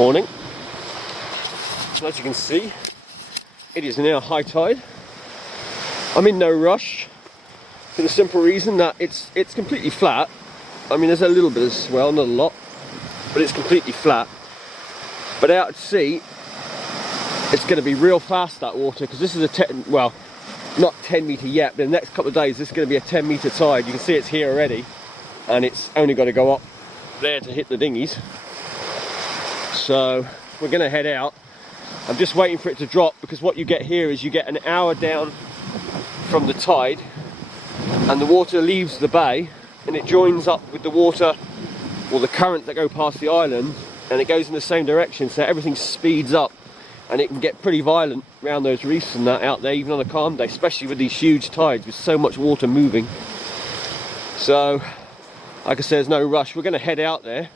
morning. As you can see, it is now high tide. I'm in no rush for the simple reason that it's completely flat. I mean, there's a little bit of swell, not a lot, but it's completely flat. But out at sea, it's going to be real fast, that water, because this is well, not 10 metre yet, but in the next couple of days this is going to be a 10 metre tide. You can see it's here already, and it's only got to go up there to hit the dinghies. So we're going to head out. I'm just waiting for it to drop, because what you get here is you get an hour down from the tide and the water leaves the bay and it joins up with the water or the current that go past the island, and it goes in the same direction, so everything speeds up and it can get pretty violent around those reefs and that out there, even on a calm day, especially with these huge tides with so much water moving. So like I said, there's no rush. We're going to head out there.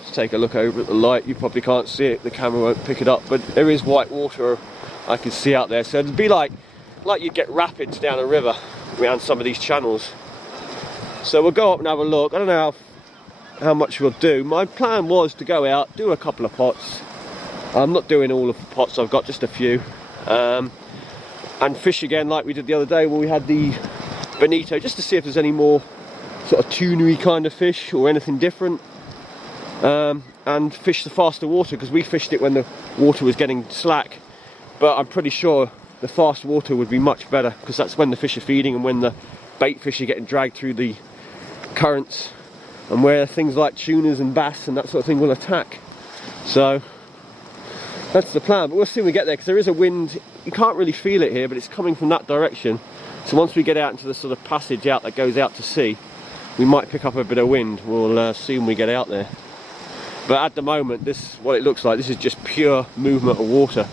Let's take a look over at the light. You probably can't see it, the camera won't pick it up, but there is white water I can see out there. So it'd be like you get rapids down a river around some of these channels. So we'll go up and have a look. I don't know how much we'll do. My plan was to go out, do a couple of pots. I'm not doing all of the pots, I've got just a few. And fish again like we did the other day when we had the bonito, just to see if there's any more sort of tuna-y kind of fish or anything different. And fish the faster water, because we fished it when the water was getting slack. But I'm pretty sure the fast water would be much better, because that's when the fish are feeding and when the bait fish are getting dragged through the currents, and where things like tunas and bass and that sort of thing will attack. So that's the plan, but we'll see when we get there, because there is a wind. You can't really feel it here, but it's coming from that direction. So once we get out into the sort of passage out that goes out to sea, we might pick up a bit of wind. We'll see when we get out there. But at the moment, this is what it looks like. This is just pure movement of water,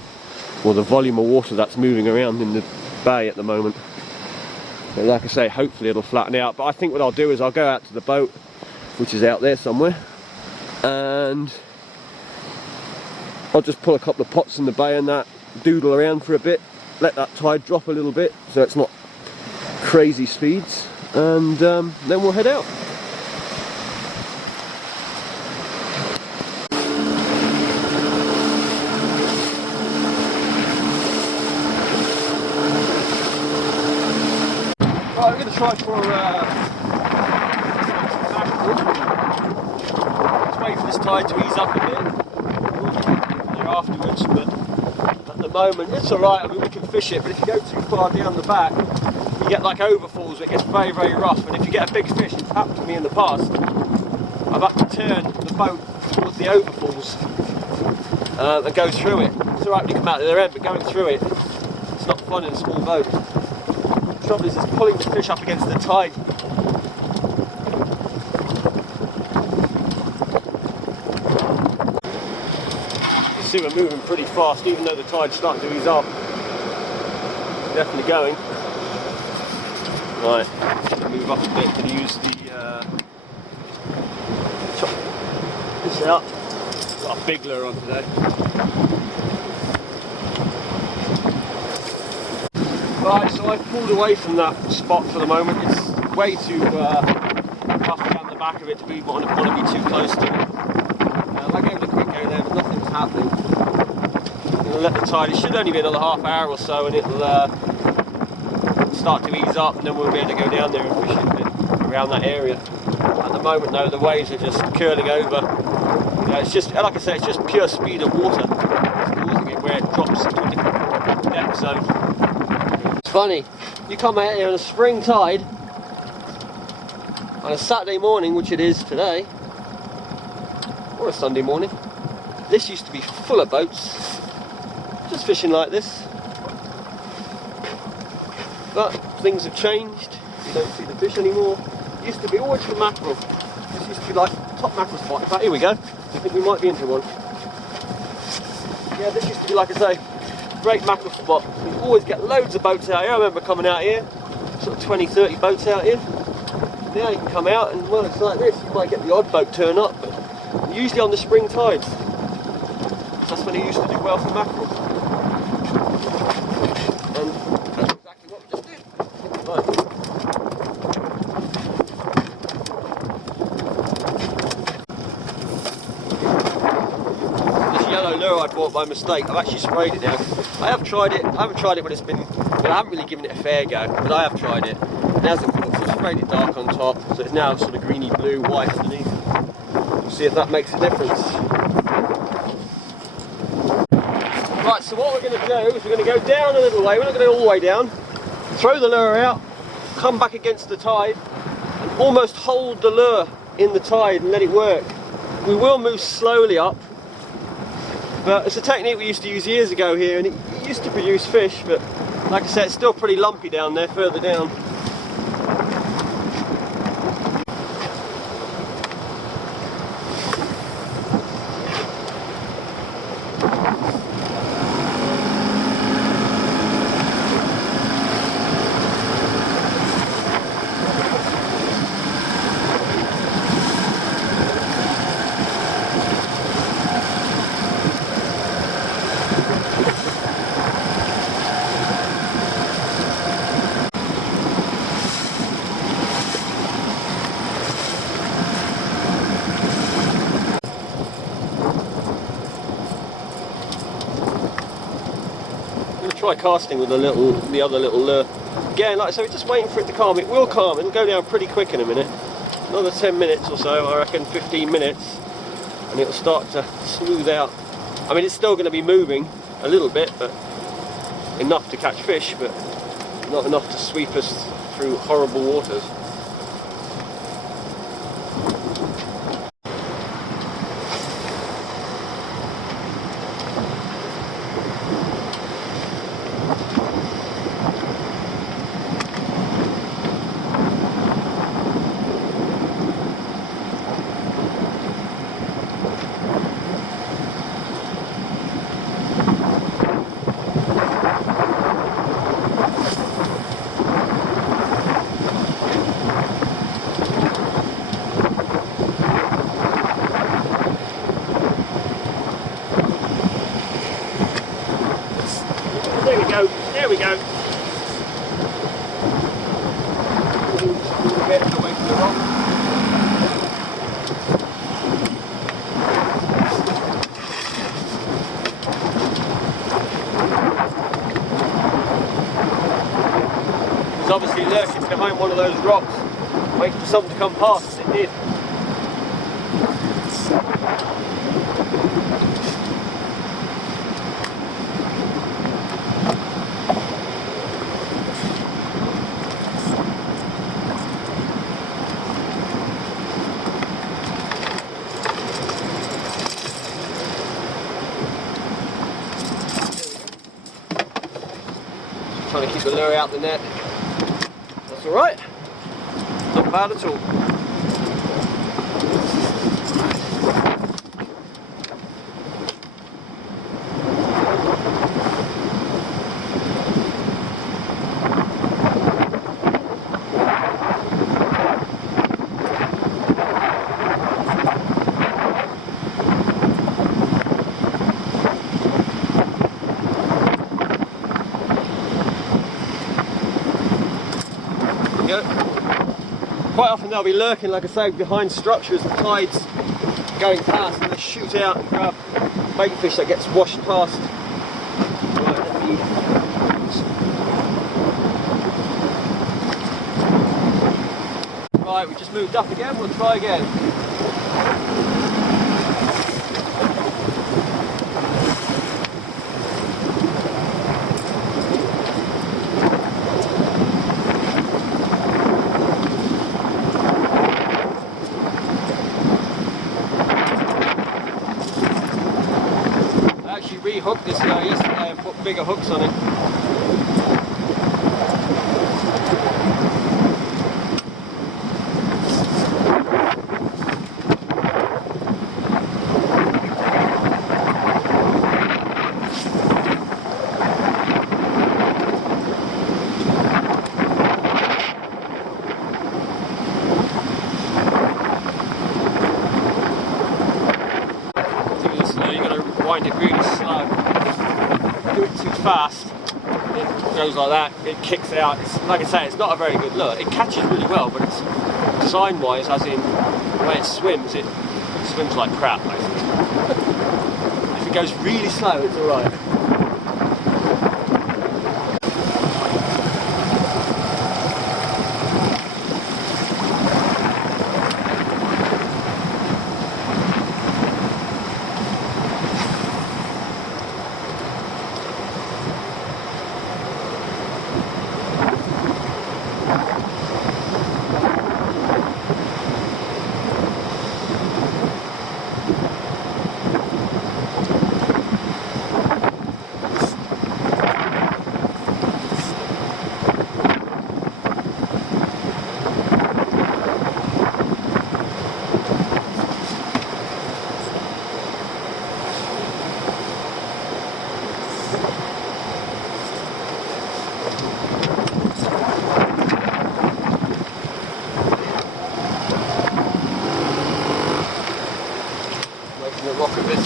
or the volume of water that's moving around in the bay at the moment. But like I say, hopefully it'll flatten out. But I think what I'll do is I'll go out to the boat, which is out there somewhere, and I'll just pull a couple of pots in the bay and that, doodle around for a bit, let that tide drop a little bit so it's not crazy speeds, and then we'll head out. Right, I'm going to try for let's wait for this tide to ease up a bit afterwards, but at the moment it's alright. I mean, we can fish it, but if you go too far down the back you get like overfalls where it gets very, very rough, and if you get a big fish, it's happened to me in the past, I've had to turn the boat towards the overfalls and go through it. It's alright when you come out the other end, but going through it, it's not fun in a small boat. The trouble is it's pulling the fish up against the tide. See, we're moving pretty fast, even though the tide's starting to ease up. Definitely going. Right, move up a bit to use the chop this out. Got a big lure on today. Right, so I've pulled away from that spot for the moment. It's way too rough down the back of it to be want to be too close to it. I gave it a quick go there, but nothing's happening. I'm going to let the tide, it should only be another half hour or so, and it'll start to ease up, and then we'll be able to go down there and fish it a bit around that area. At the moment though, the waves are just curling over. You know, it's just, like I say, it's just pure speed of water. It's causing it where it drops to a different depth zone. It's funny, you come out here on a spring tide, on a Saturday morning, which it is today, or a Sunday morning. This used to be full of boats, just fishing like this. But things have changed, you don't see the fish anymore. It used to be always for mackerel. This used to be like top mackerel spot. In fact, here we go. I think we might be into one. Yeah, this used to be, like I say, great mackerel spot. We always get loads of boats out here. I remember coming out here, sort of 20, 30 boats out here. Now you can come out and, well, it's like this. You might get the odd boat turn up, but usually on the spring tides. That's when he used to do well for mackerel. And that's exactly what we just did. Right. lure I bought by mistake. I've actually sprayed it now. I have tried it. I haven't tried it when it's been, well, I haven't really given it a fair go, but I have tried it. It hasn't cooked, so I sprayed it dark on top, so it's now sort of greeny blue, white underneath. We'll see if that makes a difference. Right, so what we're going to do is we're going to go down a little way. We're not going to go all the way down. Throw the lure out, come back against the tide, and almost hold the lure in the tide and let it work. We will move slowly up, but it's a technique we used to use years ago here, and it used to produce fish, but like I said, it's still pretty lumpy down there, further down. Try casting with the other little lure. Again, like I said, we're just waiting for it to calm. It will calm, it'll go down pretty quick in a minute. Another 10 minutes or so, I reckon 15 minutes, and it'll start to smooth out. I mean, it's still going to be moving a little bit, but enough to catch fish, but not enough to sweep us through horrible waters. There we go. A bit away from the rock. It's obviously lurking behind one of those rocks, waiting for something to come past, as it did. Trying to keep the lure out the net. That's alright. Not bad at all. Quite often they'll be lurking, like I say, behind structures, the tide's going past, and they shoot out and grab bait fish that gets washed past. Right, we just moved up again, we'll try again. Rehooked this guy yesterday and put bigger hooks on it. Wind it really slow. Do it too fast, it goes like that, it kicks out. It's, like I say, it's not a very good lure. It catches really well, but it's design wise, as in the way it swims like crap, basically. If it goes really slow, it's alright. The rock of this.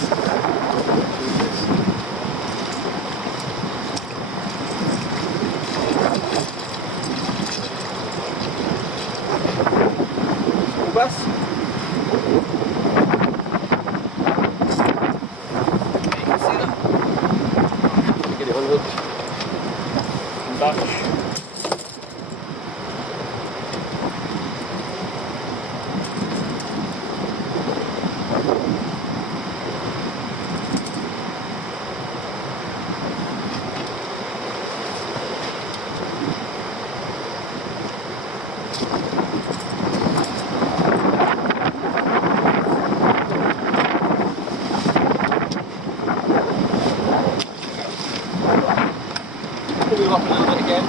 Bus. Okay, you can see that. Get it unhooked. Dutch. Move up a little bit again.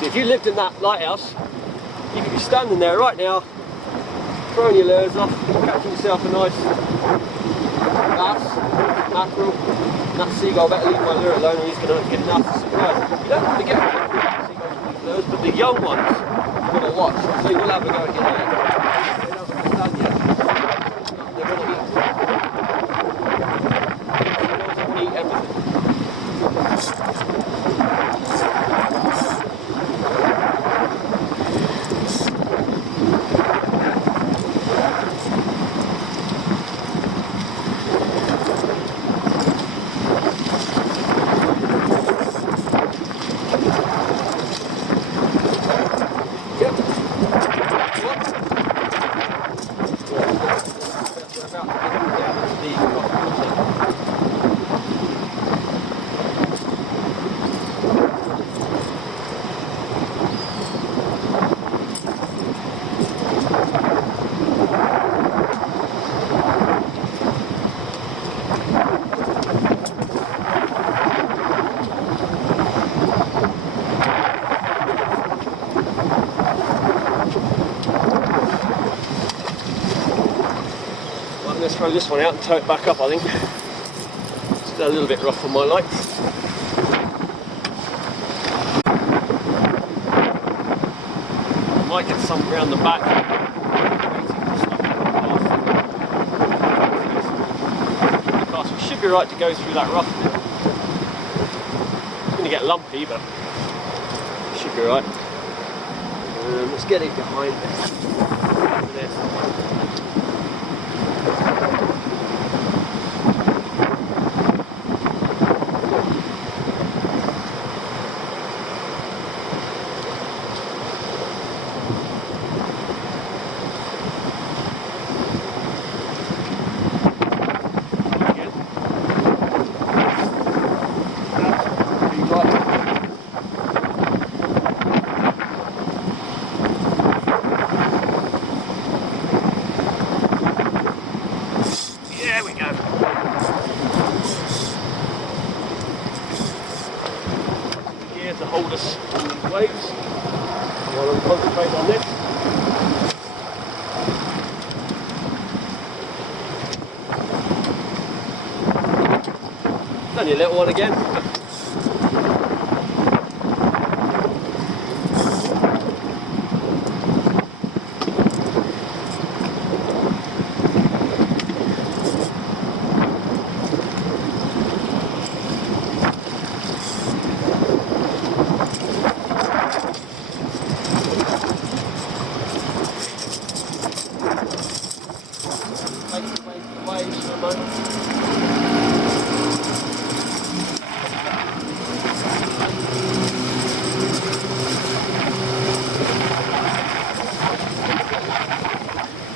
So if you lived in that lighthouse, you could be standing there right now, throwing your lures off, catching yourself a nice bass, mackerel, and that seagull. Better leave my lure alone or he's going to get nasty surprise. You don't want to get seagulls with these lures, but the young ones you've got to watch, so you will have a go at your leg. They don't understand yet. They're going to eat. Eat everything. Yep. Let's throw this one out and tow it back up, I think. Still a little bit rough on my light. I might get some around the back. We should be right to go through that rough bit. It's going to get lumpy, but it should be right. Let's get it behind there. There we go. Here to hold us on these waves while I'm concentrating on this. Only a little one again. man.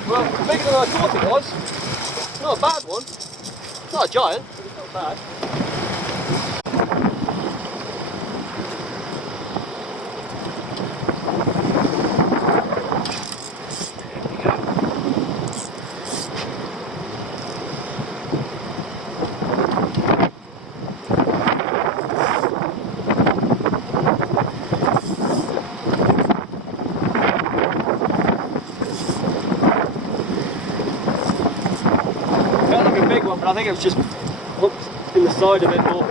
Well, bigger than I thought it was. Not a bad one. Not a giant, but it's not bad. I think it was just hooked in the side a bit more.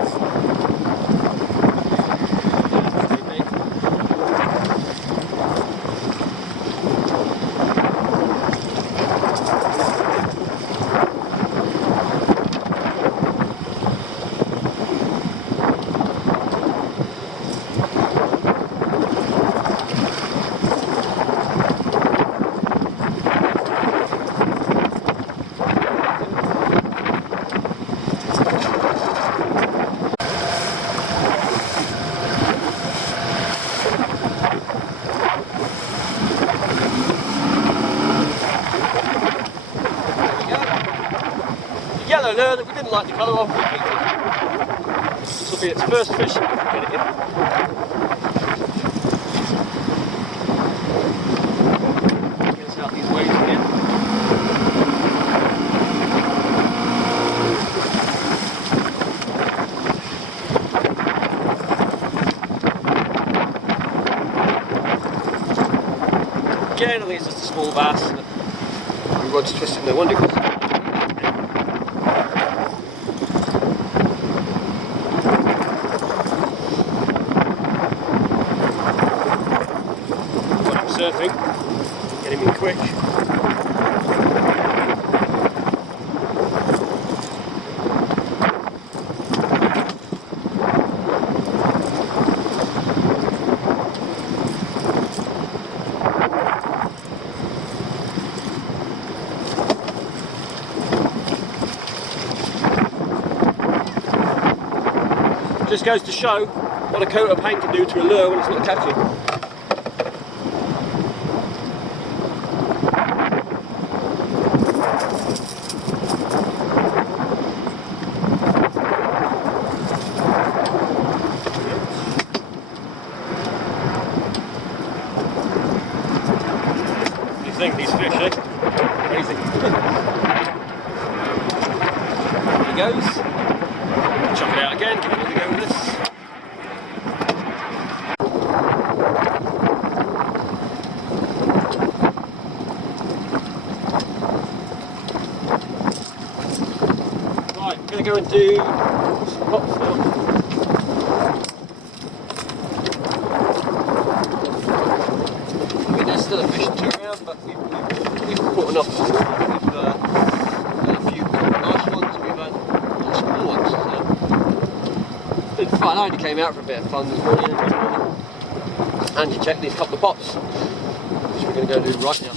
Yellow lure that we didn't like the colour of. This will be its first fish if we can get it in. Get us out these waves again. Again, I think it's just a small bass. The rod's twisting no wonder. Surfing, get him in quick. Just goes to show what a coat of paint can do to a lure when it's not catching. Think these fish, eh? Crazy. There he goes. Chuck it out again, give it another go with this. Right, I'm going to go and do some pops now. There's still a fish or two around, but we've caught enough. We've had a few nice ones, we've had small ones. So it's been fun. I only came out for a bit of fun this morning. And you check these couple of pops, which we're going to go do right now.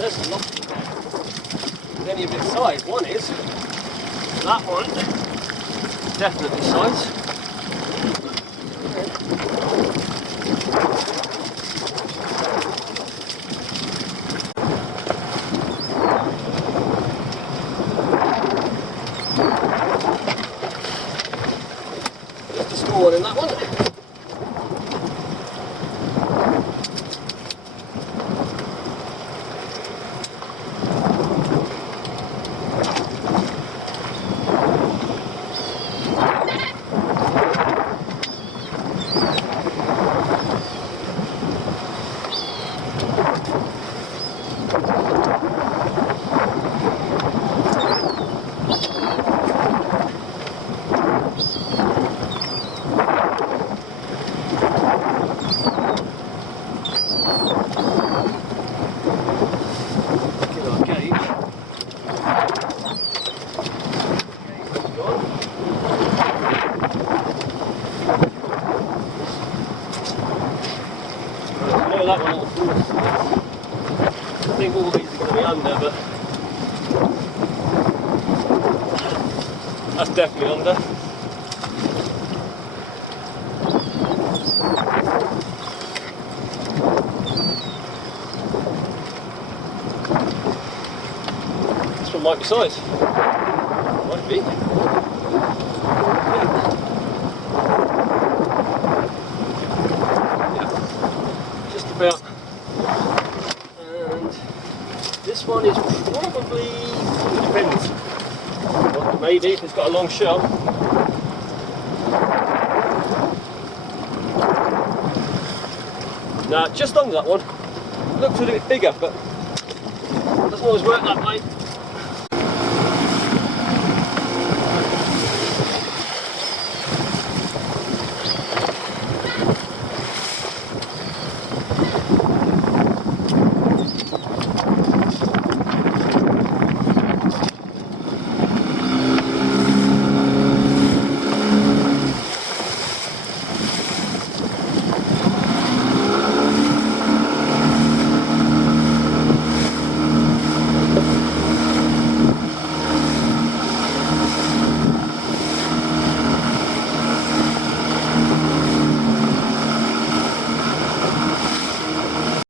There's a lot of any of its size. One is that one, definitely size. Just a small one in that one. throw that one off. I think all these are going to be under, but that's definitely under. This one might be size. Might be. Yeah. Just about. And this one is probably, it depends. Well, maybe if it's got a long shell. Nah, just under that one. Looks a little bit bigger, but doesn't always work that way.